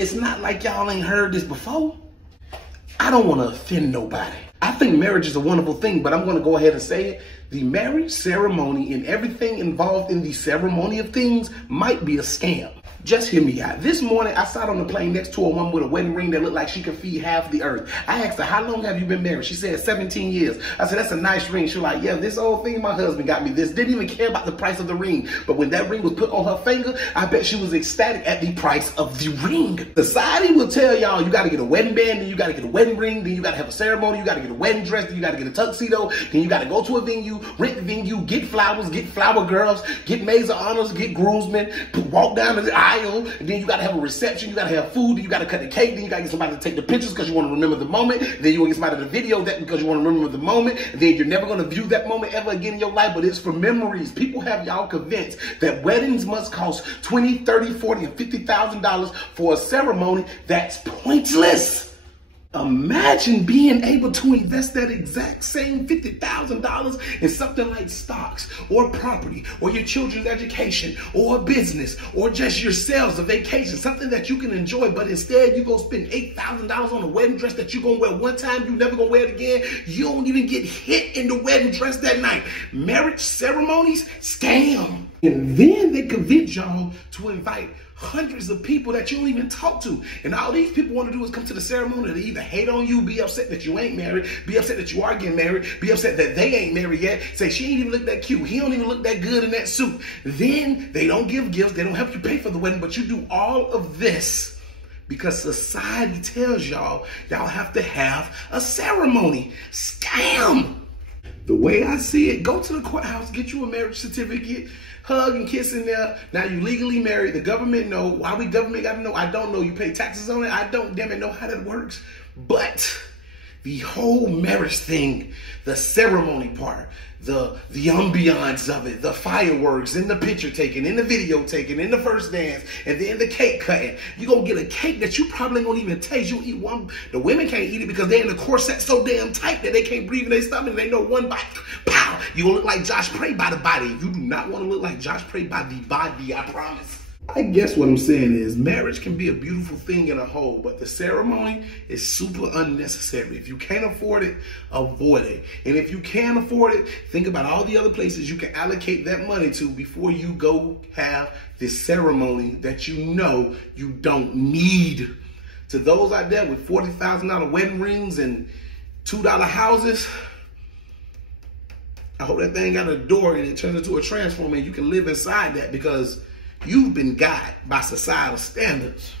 It's not like y'all ain't heard this before. I don't want to offend nobody. I think marriage is a wonderful thing, but I'm going to go ahead and say it. The marriage ceremony and everything involved in the ceremony of things might be a scam. Just hear me out. This morning, I sat on the plane next to a woman with a wedding ring that looked like she could feed half the earth. I asked her, how long have you been married? She said 17 years. I said, that's a nice ring. She was like, yeah, this old thing, my husband got me this. Didn't even care about the price of the ring. But when that ring was put on her finger, I bet she was ecstatic at the price of the ring. Society will tell y'all you got to get a wedding band, then you got to get a wedding ring, then you got to have a ceremony, you got to get a wedding dress, then you got to get a tuxedo, then you got to go to a venue, rent the venue, get flowers, get flower girls, get maids of honors, get groomsmen, walk down the aisle, and then you got to have a reception, you got to have food, then you got to cut the cake, then you got to get somebody to take the pictures because you want to remember the moment, then you want to get somebody to video that because you want to remember the moment, and then you're never going to view that moment ever again in your life, but it's for memories. People have y'all convinced that weddings must cost $20, $30, $40, and $50,000 for a ceremony that's pointless. Imagine being able to invest that exact same $50,000 in something like stocks or property or your children's education or a business or just yourselves, a vacation, something that you can enjoy, but instead you go spend $8,000 on a wedding dress that you're going to wear one time, you never going to wear it again. You don't even get hit in the wedding dress that night. Marriage ceremonies, scam. And then they convince y'all to invite hundreds of people that you don't even talk to. And all these people want to do is come to the ceremony to either hate on you, be upset that you ain't married, be upset that you are getting married, be upset that they ain't married yet, say she ain't even look that cute, he don't even look that good in that suit. Then they don't give gifts, they don't help you pay for the wedding, but you do all of this because society tells y'all have to have a ceremony. Scam! The way I see it, go to the courthouse, get you a marriage certificate, hug and kiss in there. Now you legally married. The government know. Why we government got to know? I don't know. You pay taxes on it? I don't damn it know how that works. But the whole marriage thing, the ceremony part, the ambiance of it, the fireworks, and the picture taking, and the video taking, and the first dance, and then the cake cutting. You're going to get a cake that you probably won't even taste. You'll eat one. The women can't eat it because they're in the corset so damn tight that they can't breathe in their stomach. They know one bite. Pow! You're going to look like Josh Prey by the body. You do not want to look like Josh Prey by the body, I promise. I guess what I'm saying is marriage can be a beautiful thing in a whole, but the ceremony is super unnecessary. If you can't afford it, avoid it. And if you can afford it, think about all the other places you can allocate that money to before you go have this ceremony that you know you don't need. To those out there with $40,000 wedding rings and $2 houses, I hope that thing got a door and it turns into a transformer and you can live inside that because you've been guided by societal standards.